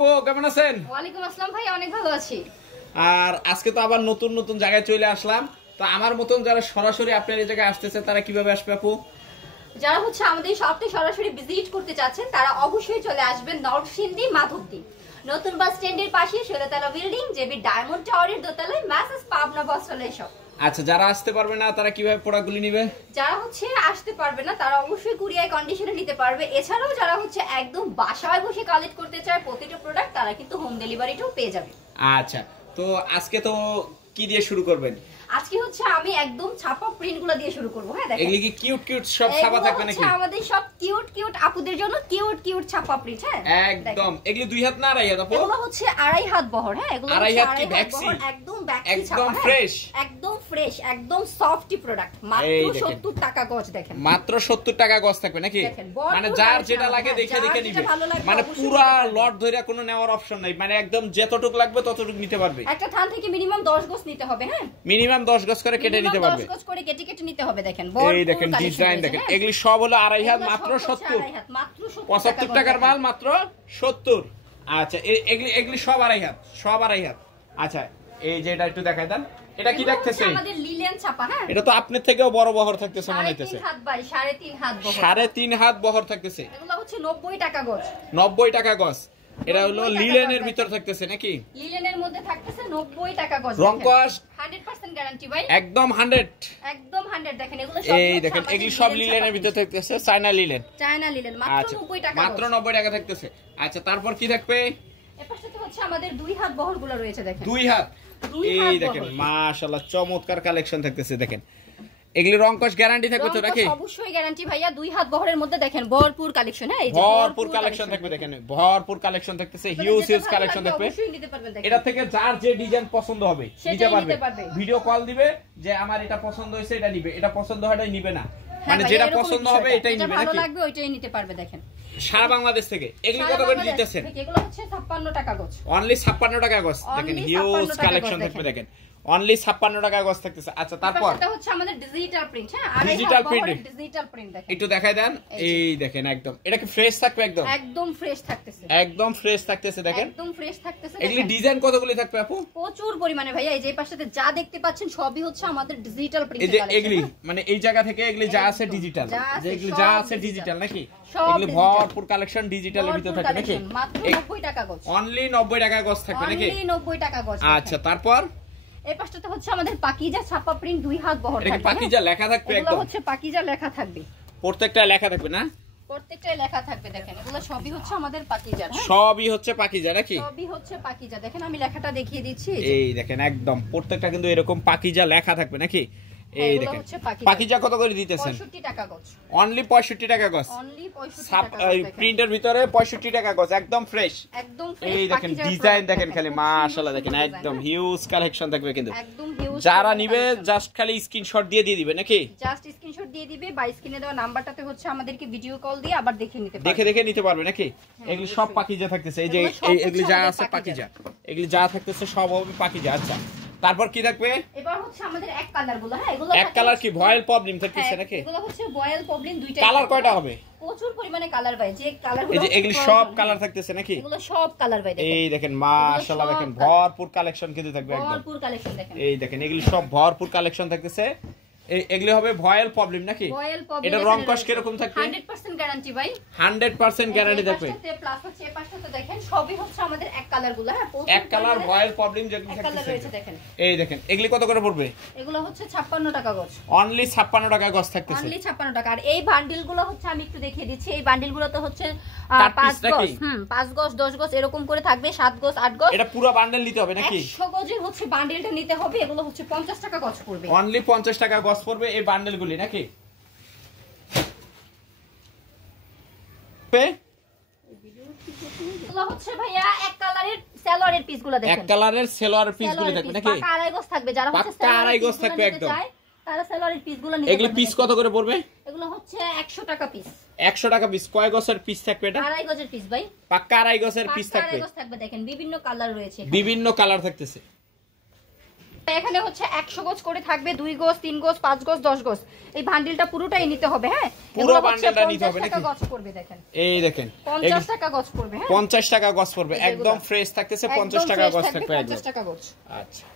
ও কেমন আছেন? ওয়ালাইকুম আসসালাম ভাই, অনেক ভালো আছি। আর আজকে তো আবার নতুন নতুন জায়গায় চলে আসলাম। তো আমার মতন যারা সরাসরি আপনার এই জায়গায় আসতেছে তারা কিভাবে আসবে আপু? যারা আমাদের শপটি সরাসরি ভিজিট করতে চাচ্ছেন তারা অবশ্যই চলে আসবেন নরসিংদী মাধবদী নতুন বাস স্ট্যান্ডের পাশে 16তলা বিল্ডিং জেবি ডায়মন্ড টাওয়ারের দোতলায় মেসেজ পাবনা বস্ত্রালয় শপ। আচ্ছা, যারা আসতে পারবে না তারা কিভাবে প্রোডাক্টগুলি নেবে? যারা আসতে পারবে না তারা অবশ্যই কুরিয়ার কন্ডিশনে নিতে পারবে। এছাড়াও যারা একদম বাসায় বসে কালেক্ট করতে চায় প্রতিটা প্রোডাক্ট তারা কিন্তু হোম ডেলিভারিটাও পেয়ে যাবে। আচ্ছা, তো আজকে তো কি দিয়ে শুরু করবেন? আজকে আমি একদম ছাপা প্রিন্টগুলো দিয়ে শুরু করব। হ্যাঁ, দেখেন এগুলি কি কিউট কিউট সব ছাপা থাকবে নাকি? আমাদের সব কিউট কিউট আপুদের জন্য কিউট কিউট ছাপা প্রিন্ট। হ্যাঁ, একদম। এগুলি 2 হাত না 2.5 হাত আপু? এগুলো 2.5 হাত বহর। হ্যাঁ, এগুলো 2.5 হাত কি ভ্যাক্সি? একদম ভ্যাক্সি একদম ছাপা। ফ্রেশ, একদম ফ্রেশ, একদম সফটি প্রোডাক্ট। মাত্র 70 টাকা গজ। দেখেন মাত্র 70 টাকা গজ থাকবে নাকি? মানে যার যেটা লাগে দেখে দেখে নিবে। মানে পুরা লট ধরে কোনো নেওয়ার অপশন নাই, মানে একদম যতটুকু লাগবে ততটুকু নিতে পারবে। একটা থান থেকে মিনিমাম 10 গজ নিতে হবে। হ্যাঁ, মিনিমাম 10 গজ করে কেটে নিতে পারবে। 10 গজ করে কেটে কেটে নিতে হবে। দেখেন এই দেখেন ডিজাইন দেখেন। এগুলি সব হলো 2.5 হাত, মাত্র 70। 75 টাকার মাল মাত্র 70। আচ্ছা, এগুলি সব 2.5 হাত, সব 2.5 হাত। আচ্ছা, এই যে এটা একটু দেখাই দেন। এটা কি দেখতেছে? আমাদের লিলেন ছাপা। হ্যাঁ, এটা তো আপনার থেকেও বড় বহর থাকতেছে মনে হইতেছে। 3.5 হাত বাই 3.5 হাত বহর। 3.5 হাত বহর থাকতেছে। এগুলো 90 টাকা গজ। 90 টাকা গজ। এটা হলো লিলেনের ভিতর থাকতেছে নাকি? লিলেনের মধ্যে থাকতেছে 90 টাকা গজ। রংকশ 100% গ্যারান্টি ভাই। একদম 100। একদম 100। দেখেন এগুলো সব এই দেখেন এগুলি সব লিলেনের ভিতর থাকতেছে। China linen. চায়না লিলেন মাত্র 90 টাকা। মাত্র 90 টাকা থাকতেছে। আচ্ছা, তারপর কি থাকবে? এর পাশে তো আমাদের 2 হাত বহরগুলো রয়েছে। দেখেন 2 হাত। এই দেখেন মাশাআল্লাহ চমৎকার কালেকশন থাকতেছে। দেখেন এগুলি রংকশ গ্যারান্টি থাকবে তো নাকি? অবশ্যই গ্যারান্টি ভাইয়া। 2 হাত বহরের মধ্যে দেখেন ভরপুর কালেকশন। হ্যাঁ, এই যে ভরপুর কালেকশন থাকবে। দেখেন ভরপুর কালেকশন থাকতেছে, হিউজ হিউজ কালেকশন থাকবে। এটা থেকে যার যে ডিজাইন পছন্দ হবে নিতে পারবে। ভিডিও কল দিবে যে আমার এটা পছন্দ হয়েছে এটা নিবে, এটা পছন্দ হয়টাই নিবে না, মানে যেটা পছন্দ হবে এটাই নিবে নাকি? ভালো লাগবে ওইটাই নিতে পারবে। দেখেন সারা বাংলাদেশ থেকে এগুলি কত করে দিতেছেন? এগুলো 56 টাকা গজ। অনলি 56 টাকা গজ। দেখেন হিউজ কালেকশন থাকবে। দেখেন অনলি 56 টাকা গজ থাকতেছে। আচ্ছা, তারপর এটা আমাদের ডিজিটাল প্রিন্ট। হ্যাঁ, আর ডিজিটাল প্রিন্ট। ডিজিটাল প্রিন্ট দেখেন একটু দেখাই দেন। এই দেখেন একদম এটা কি ফ্রেশ থাকবে? একদম একদম ফ্রেশ থাকতেছে। একদম ফ্রেশ থাকতেছে। দেখেন একদম ফ্রেশ থাকতেছে। এগুলি ডিজাইন কতগুলি থাকবে আপু? প্রচুর পরিমাণে ভাইয়া। এই যে পাশটাতে যা দেখতে পাচ্ছেন সবই আমাদের ডিজিটাল প্রিন্ট। এই যে এগুলি মানে এই জায়গা থেকে এগুলি যা আছে ডিজিটাল, যে এগুলি যা আছে ডিজিটাল নাকি? এগুলি ভরপুর কালেকশন ডিজিটালের ভিতর থাকবে নাকি? মাত্র 90 টাকা গজ। অনলি 90 টাকা গজ থাকবে নাকি? অনলি 90 টাকা গজ। আচ্ছা, তারপর এই পাশটাতে আমাদের পাকিজা ছাপা প্রিন্ট 2 হাত বহর থাকবে। এটা কি পাকিজা লেখা থাকবে? একদম এগুলো পাকিজা লেখা থাকবে। প্রত্যেকটা লেখা থাকবে না? প্রত্যেকটাই লেখা থাকবে। দেখেন এগুলো সবই আমাদের পাকিজা। সবই পাকিজা নাকি? সবই পাকিজা। দেখেন আমি লেখাটা দেখিয়ে দিচ্ছি। এই দেখেন একদম প্রত্যেকটা কিন্তু এরকম পাকিজা লেখা থাকবে নাকি? এই দেখেন পাকিজা কত করে দিতেছেন? 65 টাকা গজ। অনলি 65 টাকা গজ। অনলি 65 টাকা গজ। প্রিন্টের ভিতরে 65 টাকা গজ, একদম ফ্রেশ। একদম ফ্রেশ। এই দেখেন ডিজাইন দেখেন খালি মাশাআল্লাহ। দেখেন একদম হিউজ কালেকশন থাকবে কিন্তু। একদম হিউজ। যারা নিবে জাস্ট খালি স্ক্রিনশট দিয়ে দিবে নাকি? জাস্ট স্ক্রিনশট দিয়ে দিবে বা স্ক্রিনে দেওয়া নাম্বারটাতে আমাদেরকে ভিডিও কল দিয়ে আবার দেখে নিতে পারবে। দেখে নিতে পারবে নাকি? এগুলি সব পাকিজা থাকতেছে। এই যে এগুলি যা আছে পাকিজা, এগুলি যা থাকতেছে সব হবে পাকিজা। আচ্ছা, তারপর কি থাকবে? এবার আমাদের এক কালার গুলো। হ্যাঁ, এগুলো এক কালার কি ভয়েল প্রবলেম থাকতেছে নাকি? এগুলো ভয়েল প্রবলেম দুইটা। কালার কয়টা হবে? প্রচুর পরিমাণে কালার ভাই। যে কালারগুলো এই যে এগুলি সব কালার থাকতেছে নাকি? এগুলো সব কালার ভাই। দেখেন এই দেখেন মাশাআল্লাহ। দেখেন ভরপুর কালেকশন কিন্তু থাকবে একদম। ভরপুর কালেকশন দেখেন। এই দেখেন এগুলি সব ভরপুর কালেকশন থাকতেছে। এগুলি হবে ভয়েল প্রবলেম নাকি? এটা রং কস কি রকম থাকবে? 100% গ্যারান্টি ভাই। 100% গ্যারান্টি থাকবে। প্লাস এই পাশটাতে দেখেন সবই আমাদের এক কালার গুলো। হ্যাঁ, এক কালার ভয়েল প্রবলেম যেগুলো থাকতেছে। দেখেন এই দেখেন এগুলি কত করে পড়বে? এগুলো 56 টাকা গজ। অনলি 56 টাকা গজ থাকতেছে। অনলি 56 টাকা। আর এই বান্ডিল গুলো আমি একটু দেখিয়ে দিচ্ছি। এই বান্ডিল গুলো তো 5 গজ। 5 গজ 10 গজ এরকম করে থাকবে। 7 গজ 8 গজ। এটা পুরো বান্ডেল নিতে হবে নাকি? 100 গজের বান্ডিলটা নিতে হবে। এগুলো 50 টাকা গজ পড়বে। অনলি 50 টাকা গজ পড়বে এই বান্ডেলগুলি নাকি? এগুলো ভাইয়া এক কালারের সালোয়ারের পিসগুলো দেখেন। এক কালারের সালোয়ারের পিসগুলো থাকবে নাকি? পাকা আড়াই গজ থাকবে। যারা আড়াই গজ থাকবে একদম। তারা সালোয়ারের পিসগুলো নিতে পারবে। এগুলো পিস কত করে পড়বে? এগুলো 100 টাকা পিস। 100 টাকা পিস। কয় গজের পিস থাকবে এটা? আড়াই গজের পিস ভাই। পাকা আড়াই গজের পিস থাকবে। আড়াই গজ থাকবে। দেখেন বিভিন্ন কালার রয়েছে। বিভিন্ন কালার থাকতেছে। এখানে হচ্ছে 100 গজ করে থাকবে, 2 গজ 3 গজ 5 গজ 10 গজ। এই বান্ডিলটা পুরোটাই নিতে হবে। হ্যাঁ, পুরো বান্ডিলটা নিতে হবে নাকি? 50 টাকা গজ পড়বে দেখেন। এই দেখেন 50 টাকা গজ পড়বে। হ্যাঁ 50 টাকা গজ পড়বে, একদম ফ্রেশ থাকতেছে। 50 টাকা গজ থাকবে, 50 টাকা গজ। আচ্ছা